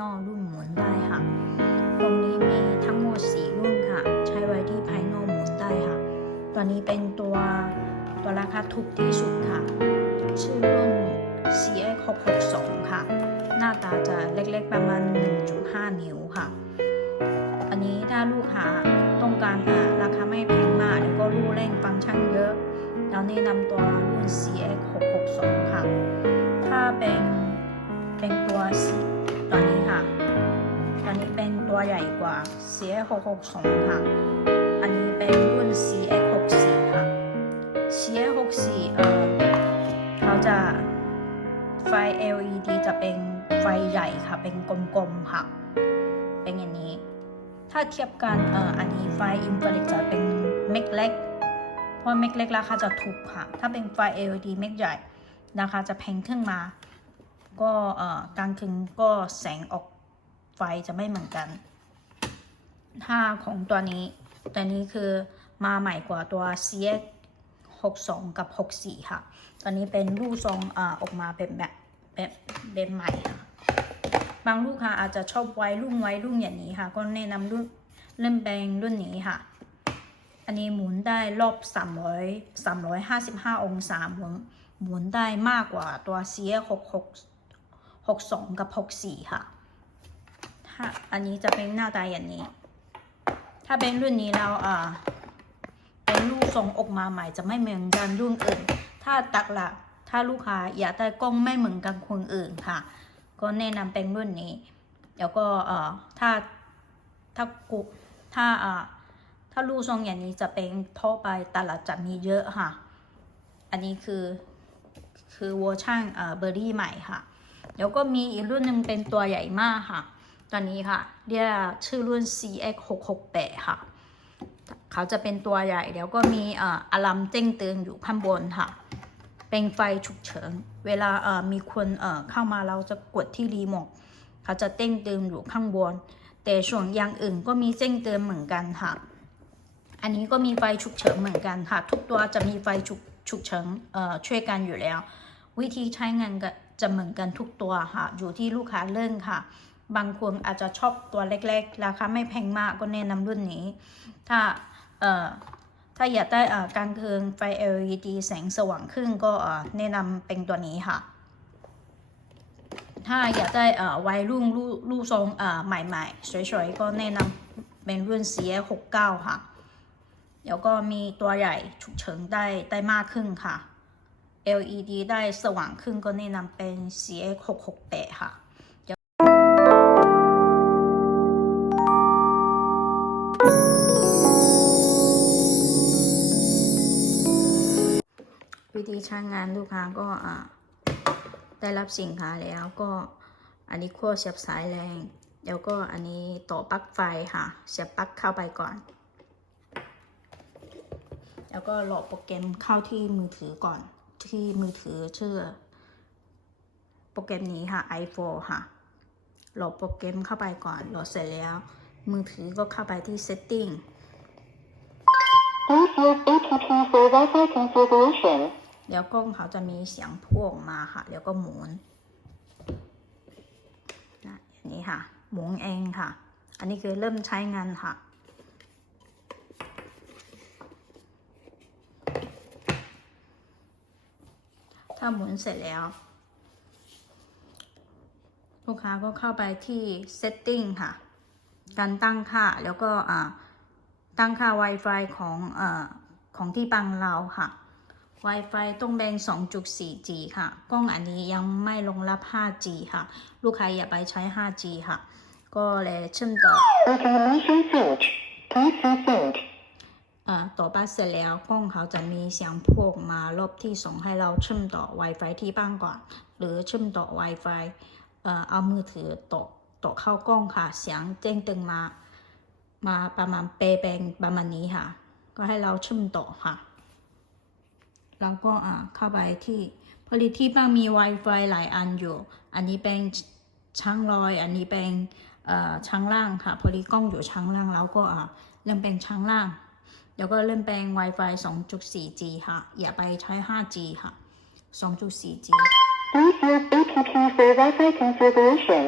นอกรุ่นหมุนได้ค่ะ ตรงนี้มีทั้งหมด 4 รุ่นค่ะ ใช้ไว้ที่ภายนอกหมุนได้ค่ะ ตัวนี้เป็นตัวตัวราคาถูกที่สุดค่ะ ชื่อรุ่น CX 662ค่ะ หน้าตาจะเล็กๆประมาณ 1.5 นิ้วค่ะ อันนี้ถ้าลูกค้าต้องการอ่าราคาไม่แพงมากแล้วก็ลูกเล่นฟังก์ชันเยอะเราแนะนำตัวรุ่น CX 662ค่ะ ถ้าเป็นเป็นตัว C ตัวใหญ่กว่า CX 662 ค่ะ อันนี้เป็นรุ่น CX 64 ค่ะ CX 64 เอ่อเขาจะไฟ LED จะเป็นไฟใหญ่ค่ะ เป็นกลมๆค่ะ เป็นอย่างนี้ ถ้าเทียบกันเอ่ออันนี้ไฟอินฟราเรดจะเป็นเม็กเล็ก เพราะเม็กเล็กราคาจะถูกค่ะ ถ้าเป็นไฟ LED เม็กใหญ่ราคาจะแพงขึ้นมา ก็เอ่อกลางคืนก็แสงออก ไฟจะไม่เหมือนกันถ้าของตัวนี้ ตัวนี้คือมาใหม่กว่าตัว CX 62 กับ 64 ค่ะ ตอนนี้เป็นรูปทรงอออกมาเป็นแบบแบบแบบใหม่ค่ะ บางลูกค้าอาจจะชอบไว้รุ่นไว้รุ่นอย่างนี้ค่ะ ก็แนะนำรุ่นเล่นแบงรุ่นนี้ค่ะ อันนี้หมุนได้รอบ 300 355 องศาหมุนหมุนได้มากกว่าตัว CX 66 62 กับ 64 ค่ะ ถ้าอันนี้จะเป็นหน้าตาอย่างนี้ ถ้าเป็นรุ่นนี้เราอ่าเป็นรูปทรงออกมาใหม่จะไม่เหมือนกันรุ่นอื่น ถ้าตักหลักถ้าลูกค้าอยากได้กล้องไม่เหมือนกันคนอื่นค่ะ ก็แนะนำเป็นรุ่นนี้ แล้วก็เอ่อถ้าถ้ากุถ้าอ่าถ้ารูปทรงอย่างนี้จะเป็นทั่วไปตลาดจะมีเยอะค่ะ อันนี้คือคือเวอร์ชันเอ่อเบอร์รี่ใหม่ค่ะ แล้วก็มีอีกรุ่นหนึ่งเป็นตัวใหญ่มากค่ะ ตอนนี้ค่ะ เรียกชื่อรุ่น CX 668ค่ะ เขาจะเป็นตัวใหญ่แล้วก็มีอออะลัมแจ้งเตือนอยู่ข้างบนค่ะ เป็นไฟฉุกเฉิน เวลามีคนเข้ามาเราจะกดที่รีโมทเขาจะเต้งเตือนอยู่ข้างบน แต่ส่วนอย่างอื่นก็มีแจ้งเตือนเหมือนกันค่ะ อันนี้ก็มีไฟฉุกเฉินเหมือนกันค่ะ ทุกตัวจะมีไฟฉุกฉุกเฉินช่วยกันอยู่แล้ว วิธีใช้งานก็จะเหมือนกันทุกตัวค่ะ อยู่ที่ลูกค้าเลือกค่ะ บางคนอาจจะชอบตัวเล็กๆ ราคาไม่แพงมากก็แนะนำรุ่นนี้ ถ้าเอ่อถ้าอยากได้เอ่อการคืนไฟ LED แสงสว่างขึ้นก็เอ่อแนะนำเป็นตัวนี้ค่ะ ถ้าอยากได้เอ่อวัยรุ่นรูปทรงเอ่อใหม่ๆ สวยๆ ก็แนะนำเป็นรุ่น CX 69 ค่ะแล้วก็มีตัวใหญ่ฉุกเฉินได้ได้มากขึ้นค่ะ LED ได้สว่างขึ้นก็แนะนำเป็น CX 668 ค่ะ วิธีใช้งานลูกค้าก็ได้รับสินค้าแล้วก็อันนี้ขั้วเสียบสายแรง แล้วก็อันนี้ต่อปลั๊กไฟค่ะ เสียบปลั๊กเข้าไปก่อน แล้วก็โหลดโปรแกรมเข้าที่มือถือก่อนที่มือถือชื่อ โปรแกรมนี้ค่ะ iPhone ค่ะโหลดโปรแกรมเข้าไปก่อนโหลดเสร็จแล้ว มือถือก็เข้าไปที่ setting Please use APT for Wi-Fi configuration. แล้วกล้องเขาจะมีเสียงพ่วงมาค่ะ แล้วก็หมุนนะอย่างนี้ค่ะ หมุนเองค่ะ อันนี้คือเริ่มใช้งานค่ะ ถ้าหมุนเสร็จแล้ว ลูกค้าก็เข้าไปที่ setting ค่ะ การตั้งค่าแล้วก็อ่าตั้งค่า Wi-Fi ของอ่อของที่ปังเราค่ะ Wi-Fi ต้องเป็น 2.4G ค่ะ กล้องอันนี้ยังไม่รองรับ 5G ค่ะ ลูกค้าอย่าไปใช้ 5G ค่ะ ก็เลยเชื่อมต่อ Automation switch. Please proceed. อ่าต่อไปเสร็จแล้วกล้องเขาจะมีเสียงพวกมารอบที่สองให้เราเชื่อมต่อ Wi-Fi ที่บ้านก่อน หรือเชื่อมต่อ Wi-Fi เอ่อเอามือถือต่อต่อเข้ากล้องค่ะ เสียงเจ้งตึงมา มาประมาณเปแปงประมาณนี้ค่ะ ก็ให้เราเชื่อมต่อค่ะ แล้วก็อ่าเข้าไปที่พอดีที่บ้านมี Wi-Fi หลายอันอยู่ อันนี้เป็นชั้งลอย อันนี้เป็นเอ่อชั้งล่างค่ะ พอดีกล้องอยู่ชั้งล่างแล้วก็อ่าเริ่มเป็นชั้งล่าง แล้วก็เริ่มเป็น Wi-Fi 2.4G ค่ะ อย่าไปใช้ 5G ค่ะ 2.4G Please use APT for Wi-Fi configuration.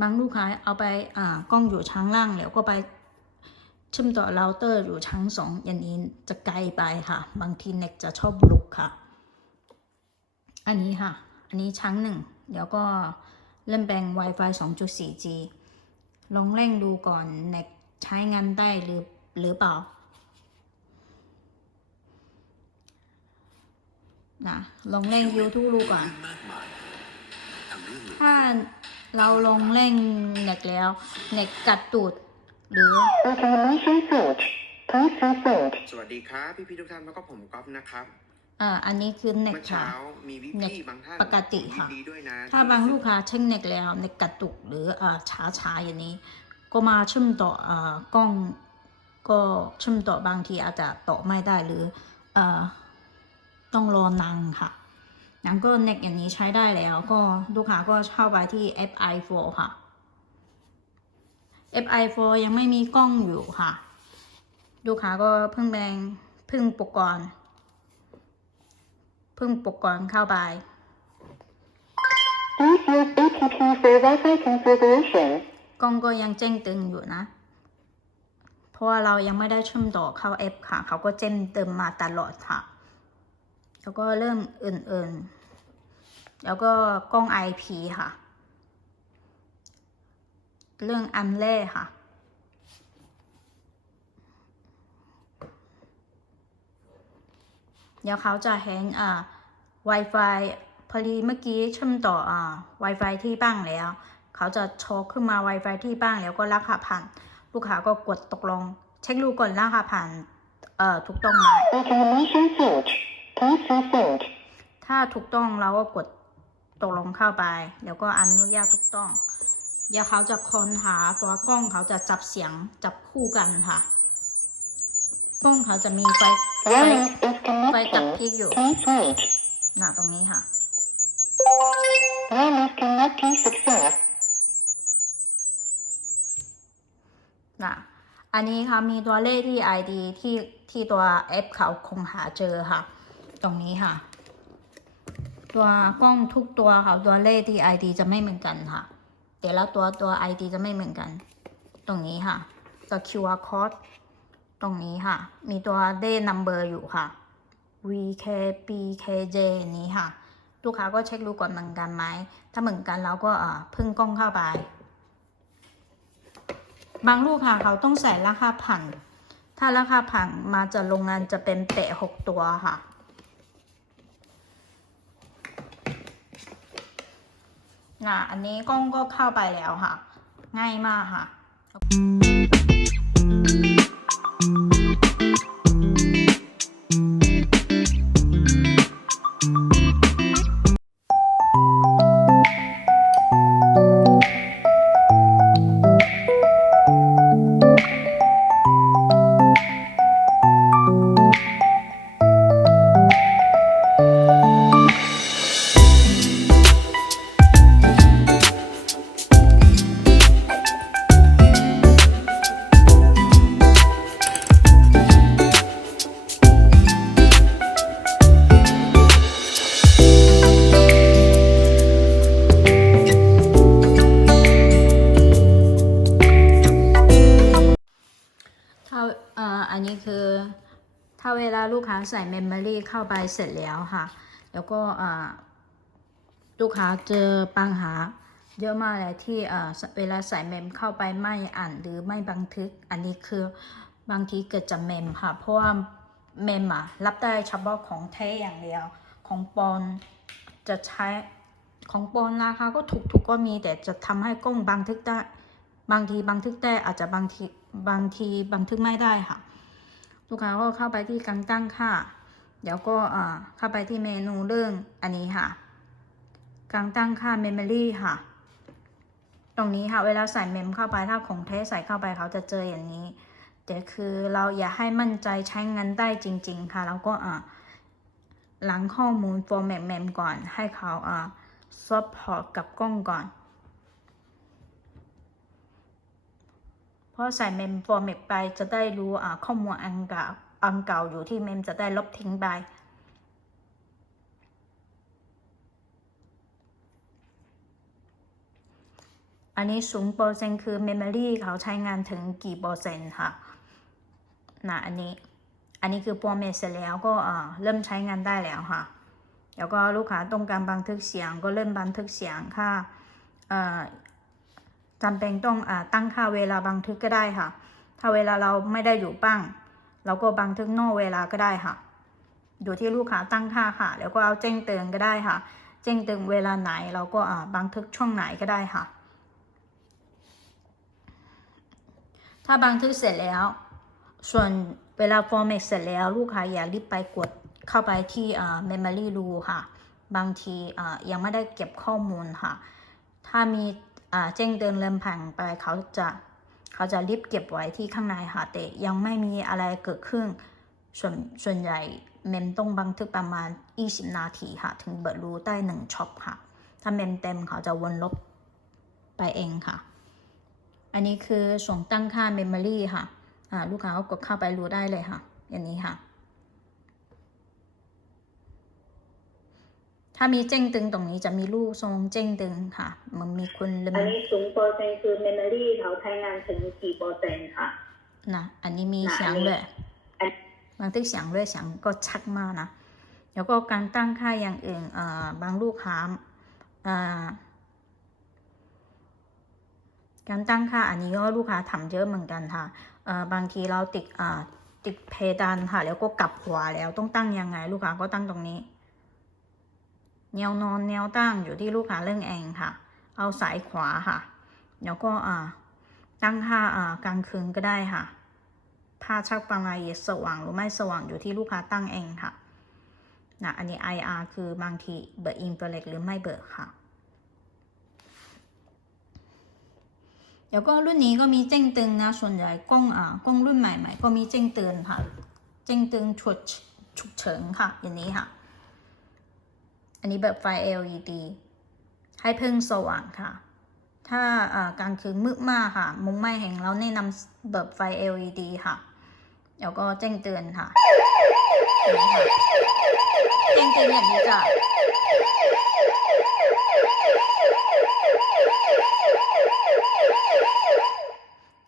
บางลูกค้าเอาไปอ่ากล้องอยู่ชั้นล่างแล้วก็ไป เชื่อมต่อเราเตอร์อยู่ชั้นสองอย่างนี้จะไกลไปค่ะ บางทีเน็ตจะชอบลุกค่ะ อันนี้ค่ะ อันนี้ชั้นหนึ่งเดี๋ยวก็เริ่มแปลง Wi-Fi 2.4G ลองเร่งดูก่อนเน็ตใช้งานได้หรือหรือเปล่านะลองเร่ง YouTube ดูก่อน ถ้าเราลองเร่งเน็ตแล้ว เน็ตกัดตูด หรือ Information search. Please research. สวัสดีครับพี่พี่ๆทุกท่านแล้วก็ผมก๊อฟนะครับ อ่า อันนี้คือเน็ตเมื่อค่ะเช้ามีพี่เน็ตพี่บางท่านปกติค่ะยินดีด้วยนะถ้าบางลูกค้าเช็คเน็ตแล้วเน็ตกระตุกหรืออ่าช้าช้าๆอย่างนี้ ก็มาเชื่อมต่ออ่ากล้อง ก็เชื่อมต่อบางทีอาจจะต่อไม่ได้หรืออ่าต้องรอนานค่ะนั้นก็เน็ตอย่างนี้ใช้ได้แล้ว ก็ลูกค้าก็เข้าไปที่ FI4 ค่ะ FI4 ยังไม่มีกล้องอยู่ค่ะ ลูกค้าก็เพิ่งแบงเพิ่งปกรเพิ่งปกรเข้าไป Please use APP for Wi-Fi configuration. กล้องก็ยังแจ้งเตือนอยู่นะ เพราะว่าเรายังไม่ได้เชื่อมต่อเข้าแอปค่ะ เขาก็แจ้งเตือนมาตลอดค่ะ แล้วก็เริ่มอื่นๆ แล้วก็กล้อง IP ค่ะ เรื่องอันแรกค่ะ เดี๋ยวเขาจะเห็นอ่า Wi-Fi พอดีเมื่อกี้เชื่อมต่ออ่า Wi-Fi ที่บ้านแล้ว เขาจะโชว์ขึ้นมา Wi-Fi ที่บ้านแล้วก็ราคาผ่าน ลูกค้าก็กดตกลง เช็คดูก่อนราคาผ่านเอ่อถูกต้องไหม Information search. Please research. ถ้าถูกต้องเราก็กดตกลงเข้าไป แล้วก็อนุญาตถูกต้อง เดี๋ยวเขาจะค้นหาตัวกล้องเขาจะจับเสียงจับคู่กันค่ะ กล้องเขาจะมีไฟไฟ Wireless is ไฟกับพ connecting. ริบอยู่หน้าตรงนี้ค่ะหนะอันนี้ค่ะมีตัวเลขที่ ID ที่ที่ตัวแอปเขาคงหาเจอค่ะ ตรงนี้ค่ะ ตัวกล้องทุกตัวค่ะตัวเลขที่ ID จะไม่เหมือนกันค่ะ แต่ละตัวตัว ID จะไม่เหมือนกัน ตรงนี้ค่ะตัว QR code ตรงนี้ค่ะ มีตัวเลข number อยู่ค่ะ VKBKJ นี้ค่ะ ลูกค้าก็เช็คดูก่อนเหมือนกันไหม ถ้าเหมือนกันเราก็อ่าพึ่งกล้องเข้าไป บางลูกค้าเขาต้องใส่ราคาผัน ถ้าราคาผันมาจากโรงงานจะเป็นเปะหกตัวค่ะ นะอันนี้กล้องก็เข้าไปแล้วค่ะ ง่ายมากค่ะ ใส่เมมโมรี่เข้าไปเสร็จแล้วค่ะ แล้วก็ลูกค้าเจอปัญหา เยอะมากเลยที่เวลาใส่เมมเข้าไปไม่อ่านหรือไม่บันทึก อันนี้คือบางทีเกิดจากเมมค่ะ เพราะว่าเมมอะรับได้เฉพาะของแท้อย่างเดียว ของปอนจะใช้ของปอนราคาก็ถูกๆก็มีแต่จะทำให้กล้องบันทึกได้ บางทีบันทึกได้อาจจะบางทีบางทีบันทึกไม่ได้ค่ะ ลูกค้าก็เข้าไปที่การตั้งค่า เดี๋ยวก็อ่าเข้าไปที่เมนูเรื่องอันนี้ค่ะ การตั้งค่า Memory ค่ะ ตรงนี้ค่ะ เวลาใส่เมมเข้าไปถ้าของแท้ใส่เข้าไปเขาจะเจออย่างนี้แต่คือเราอย่าให้มั่นใจใช้งานได้จริง ๆ ค่ะ แล้วก็อ่าหลังข้อมูล format mem ก่อน ให้เขาอ่า support กับกล้องก่อน เพราะใส่เมม format ไปจะได้รู้ข้อมูลอันเก่าอันเก่าอยู่ที่เมมจะได้ลบทิ้งไปอันนี้ศูนย์เปอร์เซ็นต์คือ Memory เขาใช้งานถึงกี่เปอร์เซ็นต์ค่ะนะอันนี้ อันนี้คือ format เสร็จแล้วก็เริ่มใช้งานได้แล้วค่ะ แล้วก็ลูกค้าต้องการบันทึกเสียงก็เริ่มบันทึกเสียงค่ะ จำเป็นต้องอตั้งค่าเวลาบันทึกก็ได้ค่ะ ถ้าเวลาเราไม่ได้อยู่บ้างเราก็บันทึกนอกเวลาก็ได้ค่ะ อยู่ที่ลูกค้าตั้งค่าค่ะ แล้วก็เอาแจ้งเตือนก็ได้ค่ะ แจ้งเตือนเวลาไหนเราก็บันทึกช่วงไหนก็ได้ค่ะ ถ้าบันทึกเสร็จแล้ว ส่วนเวลา format เสร็จแล้วลูกค้าอย่ารีบไปกดเข้าไปที่อ่า memory room ค่ะ บางทียังไม่ได้เก็บข้อมูลค่ะ ถ้ามี อ่าแจ้งเตือนเริ่มผ่านไปเขาจะเขาจะรีบเก็บไว้ที่ข้างในค่ะแต่ยังไม่มีอะไรเกิดขึ้น ส่วนส่วนใหญ่เมมต้องบันทึกประมาณ 20 นาทีค่ะ ถึงเบิดรู้ได้หนึ่งช็อปค่ะ ถ้าเมมเต็มเขาจะวนลบไปเองค่ะ อันนี้คือส่วนตั้งค่า Memory ค่ะอ่าลูกค้าก็กดเข้าไปรู้ได้เลยค่ะ อย่างนี้ค่ะ ถ้ามีเจ้งตึงตรงนี้จะมีรูปทรงเจ้งตึงค่ะ มันมีคุณลืมอันนี้ศูนย์เปอร์เซ็นต์คือ memory เขาใช้งานถึงกี่เปอร์เซ็นต์ค่ะนะอันนี้มีนะเสียงอันนี้เลยอันบางที่เสียงด้วยเสียงก็ชัดมากนะแล้วก็การตั้งค่าอย่างอื่นเอ่อบางลูกค้าอ่าการตั้งค่าอันนี้ก็ลูกค้าทำเยอะเหมือนกันค่ะเอ่อบางทีเราติดอ่าติดเพดานค่ะ แล้วก็กลับหัวแล้วต้องตั้งยังไง ลูกค้าก็ตั้งตรงนี้ แนวนอนแนวตั้งอยู่ที่ลูกค้าเรื่องเองค่ะ เอาสายขวาค่ะ แล้วก็อ่าตั้งค่าอ่ากลางคืนก็ได้ค่ะผ้าชักบางรายสว่างหรือไม่สว่างอยู่ที่ลูกค้าตั้งเองค่ะนะอันนี้ IR คือบางทีเบิร์อินเฟลกหรือไม่เบิร์ค่ะแล้วก็รุ่นนี้ก็มีแจ้งเตือนนะ ส่วนใหญ่กล้องอ่ากล้องรุ่นใหม่ๆ ก็มีแจ้งเตือนค่ะ แจ้งเตือนฉุกฉุกเฉินค่ะ อย่างนี้ค่ะ อันนี้แบบไฟ LED ให้เพิ่งสว่างค่ะ ถ้ากลางคืนมืดมากค่ะ มุมไม่แห่งเราแนะนำเบิร์ไฟ LED ค่ะ แล้วก็แจ้งเตือนค่ะ แจ้งเตือนอย่างนี้จ้ะ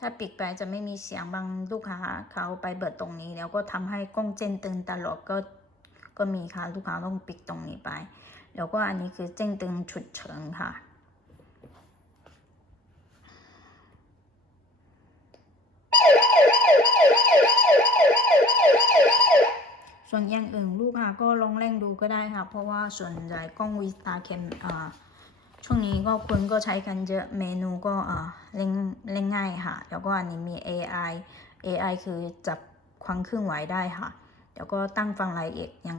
ถ้าปิดไปจะไม่มีเสียงบางลูกค้าเขาไปเบิดตรงนี้ แล้วก็ทำให้กล้องแจ้งเตือนตลอดก็ ก็มีค่ะลูกค้าต้องปิดตรงนี้ไป แล้วก็อันนี้คือแจ้งเตือนฉุกเฉินค่ะ ส่วนอย่างอื่นลูกค้าก็ลองเล่นดูก็ได้ค่ะ เพราะว่าส่วนใหญ่กล้องวิตาเคมอ่าช่วงนี้ก็คนก็ใช้กันเยอะเมนูก็อ่าเล่นเล่นง่ายค่ะ แล้วก็อันนี้มี AI AI คือจับความเคลื่อนไหวได้ค่ะ แล้วก็ตั้งฟังรายละเอียดอย่าง